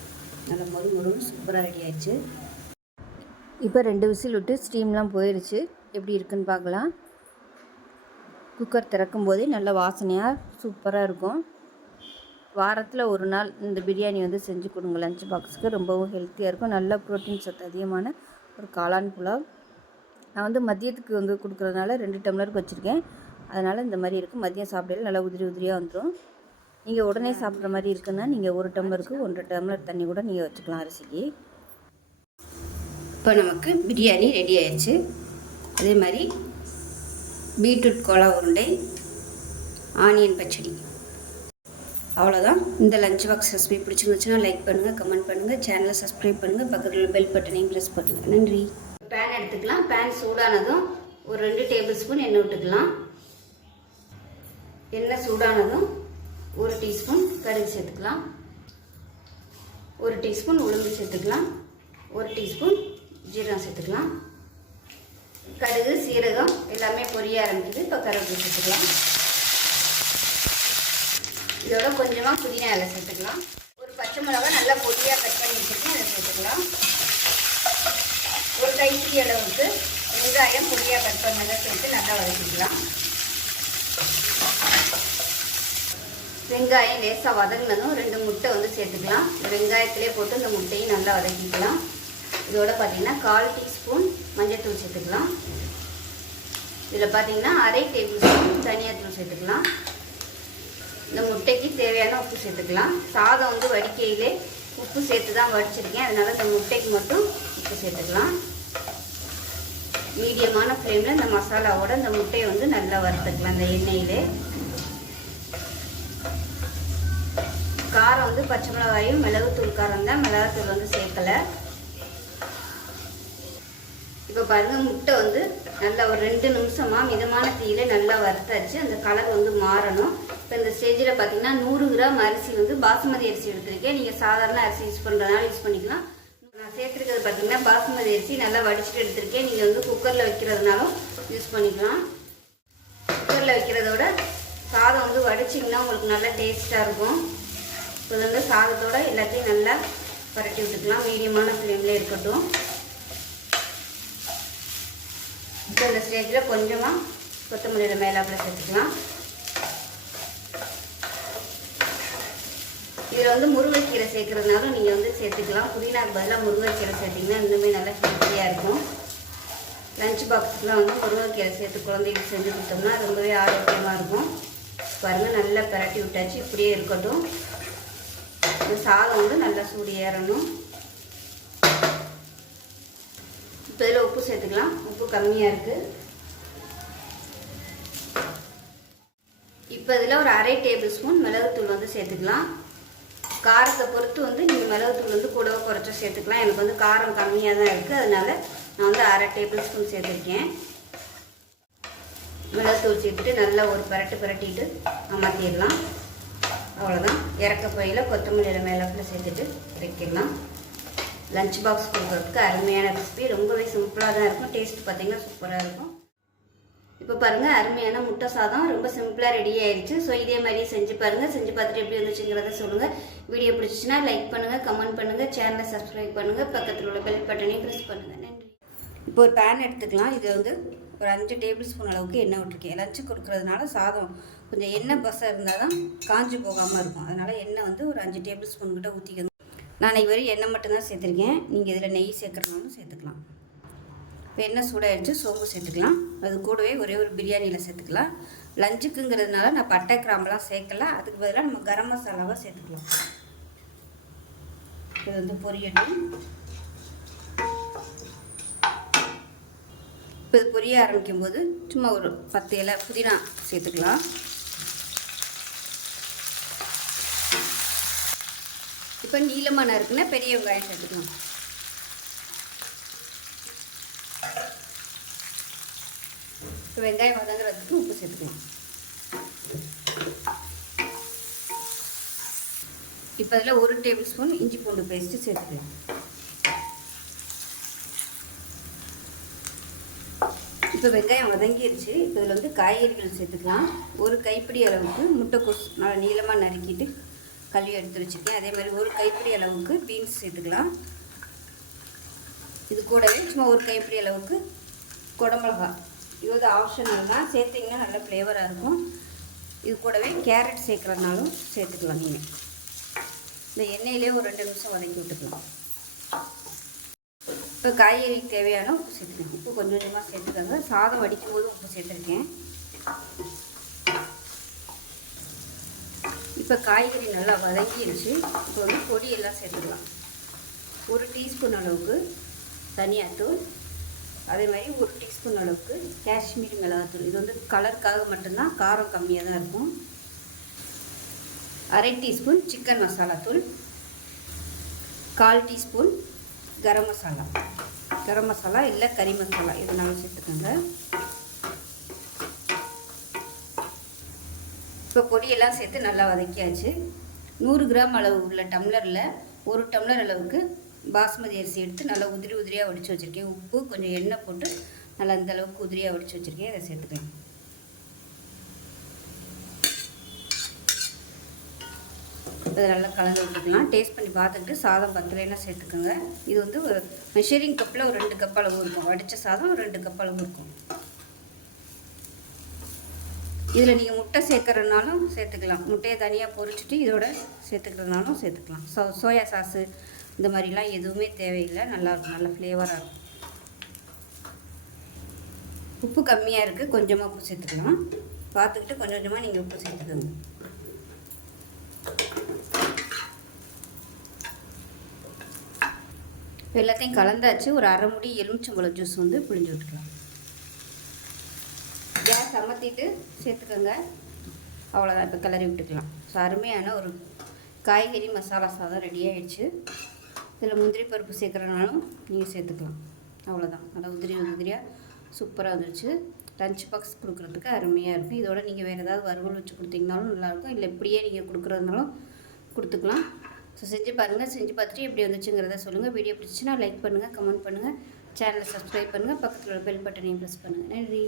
நல்லா மொறு மொறுன்னு சூப்பராக ரெடி ஆயிடுச்சு. இப்போ ரெண்டு விசில் விட்டு ஸ்டீம்லாம் போயிடுச்சு எப்படி இருக்குன்னு பார்க்கலாம். குக்கர் திறக்கும் போதே நல்ல வாசனையாக சூப்பராக இருக்கும். வாரத்தில் ஒரு நாள் இந்த பிரியாணி வந்து செஞ்சு கொடுங்க. லஞ்ச் பாக்ஸுக்கு ரொம்பவும் ஹெல்த்தியாக இருக்கும். நல்ல ப்ரோட்டீன் சத்து அதிகமான ஒரு காளான் புலாவ். நான் வந்து மதியத்துக்கு வந்து கொடுக்குறதுனால ரெண்டு டம்ளருக்கு வச்சுருக்கேன். அதனால் இந்த மாதிரி இருக்கும் மதியம் சாப்பிடையில நல்லா உதிரி உதிரியாக வந்துடும் நீங்கள் உடனே சாப்பிட்ற மாதிரி இருக்குன்னா நீங்கள் ஒரு டம்ளருக்கு ஒன்றரை டம்ளர் தண்ணி கூட நீங்கள் வச்சுக்கலாம் அரிசிக்கு. இப்போ நமக்கு பிரியாணி ரெடி ஆயிடுச்சு அதே மாதிரி பீட்ரூட் கோலா உருண்டை ஆனியன் பச்சடி. அவ்வளோதான் இந்த லஞ்ச் பாக்ஸ் ரெசிபி பிடிச்சிருந்துச்சுன்னா லைக் பண்ணுங்கள் கமெண்ட் பண்ணுங்கள் சேனலை சப்ஸ்கிரைப் பண்ணுங்கள் பக்கத்தில் பெல் பட்டனையும் ப்ரெஸ் பண்ணுங்கள் நன்றி. பேன் எடுத்துக்கலாம். பேன் சூடானதும் ஒரு ரெண்டு டேபிள் ஸ்பூன் எண்ணெய் விட்டுக்கலாம். எண்ணெய் சூடானதும் ஒரு டீஸ்பூன் கடுகு சேர்த்துக்கலாம். ஒரு டீஸ்பூன் உளுந்து சேர்த்துக்கலாம். ஒரு டீஸ்பூன் ஜீரகம் சேர்த்துக்கலாம். கடுகு சீரகம் எல்லாமே பொரிய ஆரம்பிக்குது. இப்போ கருவேப்பிலை சேர்த்துக்கலாம். இதோட கொஞ்சமாக புதினா இலை சேர்த்துக்கலாம். ஒரு பச்சை மிளகா நல்லா பொடியாக கட் பண்ணி வச்சுருக்கேன் அதை சேர்த்துக்கலாம். ஒரு கைப்பிடி அளவுக்கு வெங்காயம் பொடியாக கட் பண்ணதை சேர்த்து நல்லா வதக்கிக்கலாம். வெங்காயம் லேசாக வதங்கினதும் ரெண்டு முட்டை வந்து சேர்த்துக்கலாம். வெங்காயத்திலே போட்டு இந்த முட்டையும் நல்லா வதக்கிக்கலாம். இதோட பார்த்தீங்கன்னா கால் டீஸ்பூன் மஞ்சள்தூள் சேர்த்துக்கலாம். இதில் பார்த்தீங்கன்னா அரை டேபிள் ஸ்பூன் தனியாத்தூள் சேர்த்துக்கலாம். இந்த முட்டைக்கு தேவையான உப்பு சேர்த்துக்கலாம். சாதம் வந்து வடிக்கையிலே உப்பு சேர்த்து தான் வடிச்சிருக்கேன். அதனால் இந்த முட்டைக்கு மட்டும் உப்பு சேர்த்துக்கலாம். மீடியமான ஃப்ளேமில் இந்த மசாலாவோட இந்த முட்டையை வந்து நல்லா வறுத்துக்கலாம் இந்த எண்ணெயிலே. காரம் வந்து பச்சை மிளகாயும் மிளகுத்தூள் காரம் தான். மிளகாத்தூள் வந்து சேர்க்கலை. இப்போ பாருங்க முட்டை வந்து நல்லா ஒரு ரெண்டு நிமிஷமாக மிதமான தீயில நல்லா வறுத்தாச்சு. அந்த கலர் வந்து மாறணும். இப்போ இந்த ஸ்டேஜில் பார்த்தீங்கன்னா நூறு கிராம் அரிசி வந்து பாசுமதி அரிசி எடுத்திருக்கேன். நீங்கள் சாதாரண அரிசி யூஸ் பண்ணுறதுனால யூஸ் பண்ணிக்கலாம். நான் சேர்த்துருக்கிறது பார்த்தீங்கன்னா பாசுமதி அரிசி நல்லா வடிச்சிட்டு எடுத்திருக்கேன். நீங்கள் வந்து குக்கரில் வைக்கிறதுனாலும் யூஸ் பண்ணிக்கலாம். குக்கரில் வைக்கிறதோட சாதம் வந்து வடிச்சிங்கன்னா உங்களுக்கு நல்லா டேஸ்ட்டாக இருக்கும். இப்போ வந்து சாதத்தோட எல்லாத்தையும் நல்லா பரட்டி விட்டுக்கலாம். மீடியமான ஃப்ளேமில் இருக்கட்டும். இப்போ இந்த ஸ்டேஜில் கொஞ்சமாக கொத்தமல்லியில் மேலாப்பில் சேர்த்துக்கலாம். இதில் வந்து முருங்கைக்கீரை சேர்க்குறதுனாலும் நீங்கள் வந்து சேர்த்துக்கலாம். புதினாக்கு பதிலாக முருங்கைக்கீரை சேர்த்திங்கன்னா இன்னுமே நல்லா ஹெல்த்தியாக இருக்கும். லஞ்ச் பாக்ஸில் வந்து முருங்கைக்கீரை சேர்த்து குழந்தைகளுக்கு செஞ்சு கொடுத்தோம்னா ரொம்பவே ஆரோக்கியமாக இருக்கும். பாருங்கள் நல்லா பரட்டி விட்டாச்சு. இப்படியே இருக்கட்டும். இந்த சாதம் வந்து நல்லா சூடு ஏறணும். இப்போ இதில் உப்பு சேர்த்துக்கலாம். சேர்த்துக்கலாம் உப்பு கம்மியாக இருக்குது இப்போ இதில் ஒரு அரை டேபிள் ஸ்பூன் மிளகுத்தூள் வந்து சேர்த்துக்கலாம். காரத்தை பொறுத்து வந்து நீங்கள் மிளகுத்தூள் வந்து கூடவோ குறைச்சோ சேர்த்துக்கலாம். எனக்கு வந்து காரம் கம்மியாக தான் இருக்குது அதனால நான் வந்து அரை டேபிள் ஸ்பூன் சேர்த்துருக்கேன். மிளகுத்தூள் சேர்த்துட்டு நல்லா ஒரு பரட்டு பரட்டிட்டு அமர்த்திடலாம். அவ்வளோதான் இறக்க போயில் கொத்தமல்லியில் மேலே சேர்த்துட்டு இறக்கிடலாம். லஞ்ச் பாக்ஸ் கொடுக்குறதுக்கு அருமையான ரெசிபி ரொம்பவே சிம்பிளாக தான் இருக்கும். டேஸ்ட் பார்த்திங்கன்னா சூப்பராக இருக்கும். இப்போ பாருங்கள் அருமையான முட்டை சாதம். ரொம்ப சிம்பிளாக ரெடி ஆயிடுச்சு ஸோ இதே மாதிரி செஞ்சு பாருங்கள் செஞ்சு பார்த்துட்டு எப்படி வந்துச்சுங்கிறத சொல்லுங்கள் வீடியோ பிடிச்சிச்சுன்னா லைக் பண்ணுங்கள் கமெண்ட் பண்ணுங்கள் சேனலை சப்ஸ்கிரைப் பண்ணுங்கள் பக்கத்தில் உள்ள பெல் பட்டனையும் ப்ரெஸ் பண்ணுங்கள் நன்றி. இப்போ ஒரு பேன் எடுத்துக்கலாம். இது வந்து ஒரு அஞ்சு டேபிள் ஸ்பூன் அளவுக்கு எண்ணெய் விட்டுருக்கேன். லஞ்சு கொடுக்கறதுனால சாதம் கொஞ்சம் எண்ணெய் பசை இருந்தால் தான் காஞ்சி போகாமல் இருக்கும். அதனால் எண்ணெய் வந்து ஒரு அஞ்சு டேபிள் ஸ்பூன் கிட்ட ஊற்றிக்கணும் நான் இன்னைக்கு எண்ணெய் மட்டும்தான் சேர்த்துருக்கேன். நீங்கள் இதில் நெய் சேர்க்குறதுனாலும் சேர்த்துக்கலாம். இப்போ எண்ணெய் சூடாகிடுச்சு சோம்பு சேர்த்துக்கலாம். அது கூடவே ஒரே ஒரு பிரியாணியில் சேர்த்துக்கலாம். லஞ்சுக்குங்கிறதுனால நான் பட்டை கிராம்பெலாம் சேர்க்கல. அதுக்கு பதிலாக நம்ம கரம் மசாலாவாக சேர்த்துக்கலாம். இது வந்து பொரியட்டும். இப்போ இது பொரிய ஆரம்பிக்கும் போது சும்மா ஒரு பத்து இலை புதினா சேர்த்துக்கலாம். இப்போ நீளமான இருக்குன்னா பெரிய வெங்காயம் சேர்த்துக்கலாம். இப்போ வெங்காயம் வதங்குறதுக்கு உப்பு சேர்த்துக்கலாம் இப்போ அதில் ஒரு டேபிள் ஸ்பூன் இஞ்சி பூண்டு பேஸ்ட்டு சேர்த்துக்கலாம். இப்போ வெங்காயம் வதங்கிருச்சு. இப்போ இதில் வந்து காய்கறிகள் சேர்த்துக்கலாம். ஒரு கைப்பிடி அளவுக்கு முட்டைக்கோஸ் நல்லா நீளமாக நறுக்கிட்டு கழுவி எடுத்து வச்சுருக்கேன். அதே மாதிரி ஒரு கைப்பிடி அளவுக்கு பீன்ஸ் சேர்த்துக்கலாம். இது கூடவே சும்மா ஒரு கைப்பிடி அளவுக்கு குடமிளகாய் இது வந்து ஆப்ஷனல் தான். சேர்த்திங்கன்னா நல்ல ஃப்ளேவராக இருக்கும். இது கூடவே கேரட் சேர்க்குறதுனாலும் சேர்த்துக்கலாம் நீங்கள் இந்த எண்ணெயிலே ஒரு ரெண்டு நிமிஷம் வதக்கி விட்டுக்கலாம். இப்போ காய்கறிக்கு தேவையான உப்பு சேர்த்துக்கலாம். உப்பு கொஞ்சம் கொஞ்சமாக சேர்த்துக்கோங்க. சாதம் வடிக்கும் போது உப்பு சேர்த்துருக்கேன். இப்போ காய்கறி நல்லா வதங்கிடுச்சு இப்போ வந்து பொடியெல்லாம் சேர்த்துக்கலாம். ஒரு டீஸ்பூன் அளவுக்கு தனியாத்தூள். அதே மாதிரி ஒரு டீஸ்பூன் அளவுக்கு காஷ்மீரி மிளகாத்தூள். இது வந்து கலருக்காக மட்டும்தான் காரம் கம்மியாக தான் இருக்கும். அரை டீஸ்பூன் சிக்கன் மசாலாத்தூள் கால் டீஸ்பூன் கரம் மசாலா. கரம் மசாலா இல்லை கறி மசாலா. இதனால சேர்த்துக்கோங்க. இப்போ பொடியெல்லாம் சேர்த்து நல்லா வதக்கியாச்சு. நூறு கிராம் அளவு உள்ள டம்ளரில் ஒரு டம்ளர் அளவுக்கு பாஸ்மதி அரிசி எடுத்து நல்லா உதிரி உதிரியாக வடித்து வச்சுருக்கேன். உப்பு கொஞ்சம் எண்ணெய் போட்டு நல்லா அந்த அளவுக்கு உதிரியாக வடித்து வச்சுருக்கேன். அதை சேர்த்துக்கேன் இதை நல்லா கலந்து விட்டுக்கலாம். டேஸ்ட் பண்ணி பார்த்துட்டு சாதம் பத்தலைன்னா சேர்த்துக்கோங்க. இது வந்து ஒரு மெஷரிங் கப்பில் ஒரு ரெண்டு கப் அளவு இருக்கும். வடித்த சாதம் ஒரு ரெண்டு கப் அளவு இருக்கும். இதில் நீங்கள் முட்டை சேர்க்குறதுனாலும் சேர்த்துக்கலாம். முட்டையை தனியாக பொறிச்சிட்டு இதோட சேர்த்துக்கிறதுனாலும் சேர்த்துக்கலாம். சோ சோயா சாஸு இந்த மாதிரிலாம் எதுவுமே தேவையில்லை. நல்லாயிருக்கும் நல்ல ஃப்ளேவராக இருக்கும். உப்பு கம்மியாக இருக்குது கொஞ்சமாக உப்பு சேர்த்துக்கலாம் பார்த்துக்கிட்டு கொஞ்சம் கொஞ்சமாக நீங்கள் உப்பு சேர்த்துக்கோங்க. எல்லாத்தையும் கலந்தாச்சு. ஒரு அரை முடி எலுமிச்சம்பழம் ஜூஸ் வந்து பிழிஞ்சு விட்டுக்கலாம். கேஸ் அமர்த்திட்டு சேர்த்துக்கோங்க. அவ்வளோதான் இப்போ கிளறி விட்டுக்கலாம். ஸோ அருமையான ஒரு காய்கறி மசாலா சாதம் ரெடி ஆகிடுச்சு இதில் முந்திரி பருப்பு சேர்க்குறனாலும் நீங்கள் சேர்த்துக்கலாம். அவ்வளோதான் நல்லா உதிரி உதிரியாக சூப்பராக வந்துருச்சு லஞ்ச் பாக்ஸ் கொடுக்குறதுக்கு அருமையாக இருக்கும் இதோட நீங்கள் வேறு ஏதாவது வறுவல் வச்சு கொடுத்தீங்கனாலும் நல்லாயிருக்கும் இல்லை இப்படியே நீங்கள் கொடுக்குறதுனாலும் கொடுத்துக்கலாம். ஸோ செஞ்சு பாருங்கள் செஞ்சு பார்த்துட்டு எப்படி வந்துச்சுங்கிறத சொல்லுங்கள் வீடியோ பிடிச்சின்னா லைக் பண்ணுங்கள் கமெண்ட் பண்ணுங்கள் சேனலை சப்ஸ்கிரைப் பண்ணுங்கள் பக்கத்தில் உள்ள பெல் பட்டனையும் ப்ரெஸ் பண்ணுங்கள் நன்றி.